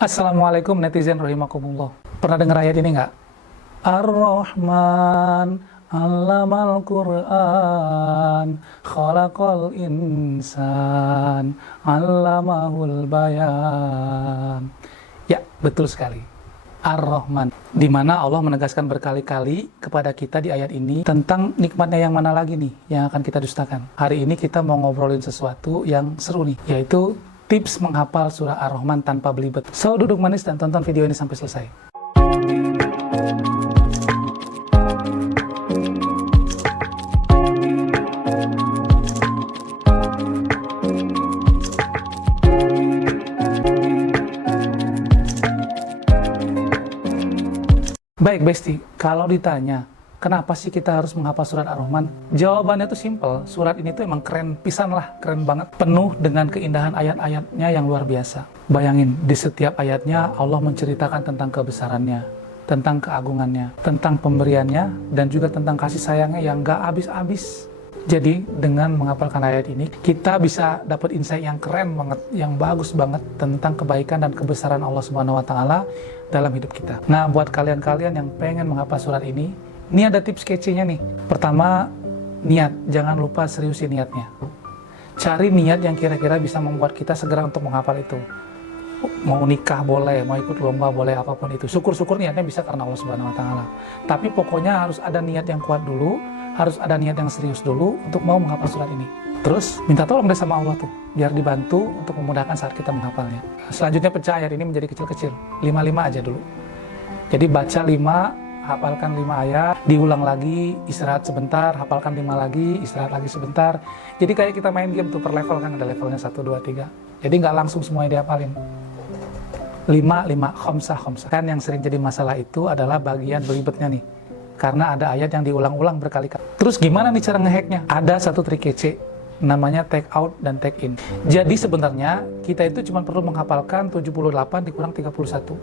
Assalamualaikum netizen rahimakumullah. Pernah dengar ayat ini nggak? Ar-Rahman, Allamal Qur'an, Khalaqal Insan, Allamahul Bayan. Ya, betul sekali. Ar-Rahman, di mana Allah menegaskan berkali-kali kepada kita di ayat ini tentang nikmatnya yang mana lagi nih yang akan kita dustakan. Hari ini kita mau ngobrolin sesuatu yang seru nih, yaitu tips menghafal surah Ar-Rahman tanpa belibet. So, duduk manis dan tonton video ini sampai selesai. Baik, Besti, kalau ditanya, kenapa sih kita harus menghafal surat Ar-Rahman? Jawabannya tuh simple, surat ini tuh emang keren pisan lah, keren banget. Penuh dengan keindahan ayat-ayatnya yang luar biasa. Bayangin, di setiap ayatnya Allah menceritakan tentang kebesarannya, tentang keagungannya, tentang pemberiannya, dan juga tentang kasih sayangnya yang gak habis-habis. Jadi, dengan menghafalkan ayat ini, kita bisa dapat insight yang keren banget, yang bagus banget tentang kebaikan dan kebesaran Allah Subhanahu wa Ta'ala dalam hidup kita. Nah, buat kalian-kalian yang pengen menghafal surat ini ada tips kece-nya nih. Pertama, niat. Jangan lupa seriusin niatnya. Cari niat yang kira-kira bisa membuat kita segera untuk menghafal itu. Mau nikah boleh, mau ikut lomba boleh, apapun itu. Syukur-syukur niatnya bisa karena Allah Subhanahu wa Ta'ala. Tapi pokoknya harus ada niat yang kuat dulu, harus ada niat yang serius dulu untuk mau menghafal surat ini. Terus minta tolong deh sama Allah tuh, biar dibantu untuk memudahkan saat kita menghafalnya. Selanjutnya pecah ayat ini menjadi kecil-kecil, 5-5 aja dulu. Jadi baca 5, hafalkan 5 ayat, diulang lagi, istirahat sebentar, hafalkan 5 lagi, istirahat lagi sebentar. Jadi kayak kita main game tuh per level kan, ada levelnya 1, 2, 3. Jadi nggak langsung semuanya dihafalin. 5, khomsah. Kan yang sering jadi masalah itu adalah bagian belibetnya nih. Karena ada ayat yang diulang-ulang berkali-kali. Terus gimana nih cara ngehacknya? Ada satu trik kece, namanya take out dan take in. Jadi sebenarnya kita itu cuma perlu menghafalkan 78 dikurang 31.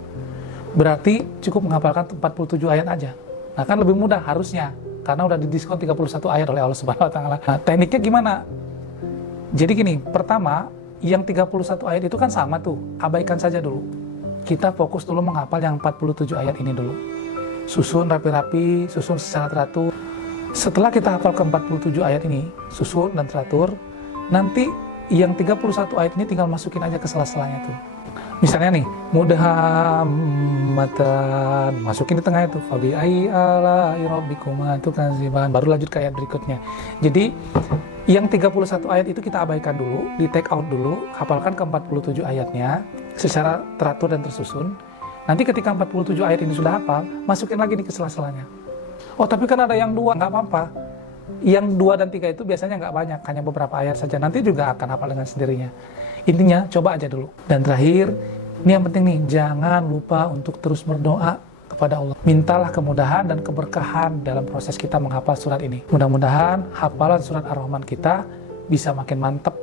Berarti cukup menghafalkan 47 ayat aja. Nah kan lebih mudah harusnya, karena udah didiskon 31 ayat oleh Allah Subhanahu wa Ta'ala. Nah, tekniknya gimana? Jadi gini, pertama, yang 31 ayat itu kan sama tuh, abaikan saja dulu. Kita fokus dulu menghafal yang 47 ayat ini dulu. Susun rapi-rapi, susun secara teratur. Setelah kita hafal ke 47 ayat ini, susun dan teratur, nanti yang 31 ayat ini tinggal masukin aja ke sela-selanya tuh. Misalnya nih, Muhammadan, masukin di tengah itu, Fabi ayyi ala'i rabbikuma tukadziban, baru lanjut ke ayat berikutnya. Jadi, yang 31 ayat itu kita abaikan dulu, di take out dulu, hafalkan ke 47 ayatnya, secara teratur dan tersusun. Nanti ketika 47 ayat ini sudah hafal, masukin lagi nih ke sela-selanya. Oh, tapi kan ada yang 2, nggak apa-apa. Yang 2 dan 3 itu biasanya nggak banyak, hanya beberapa ayat saja. Nanti juga akan hafal dengan sendirinya. Intinya, coba aja dulu. Dan terakhir, ini yang penting nih, jangan lupa untuk terus berdoa kepada Allah. Mintalah kemudahan dan keberkahan dalam proses kita menghafal surat ini. Mudah-mudahan hafalan surat Ar-Rahman kita bisa makin mantap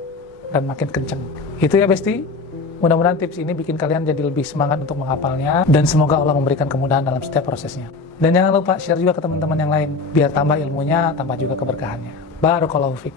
dan makin kenceng. Itu ya, Besti. Mudah-mudahan tips ini bikin kalian jadi lebih semangat untuk menghafalnya, dan semoga Allah memberikan kemudahan dalam setiap prosesnya. Dan jangan lupa share juga ke teman-teman yang lain, biar tambah ilmunya, tambah juga keberkahannya. Barakallahu fiik.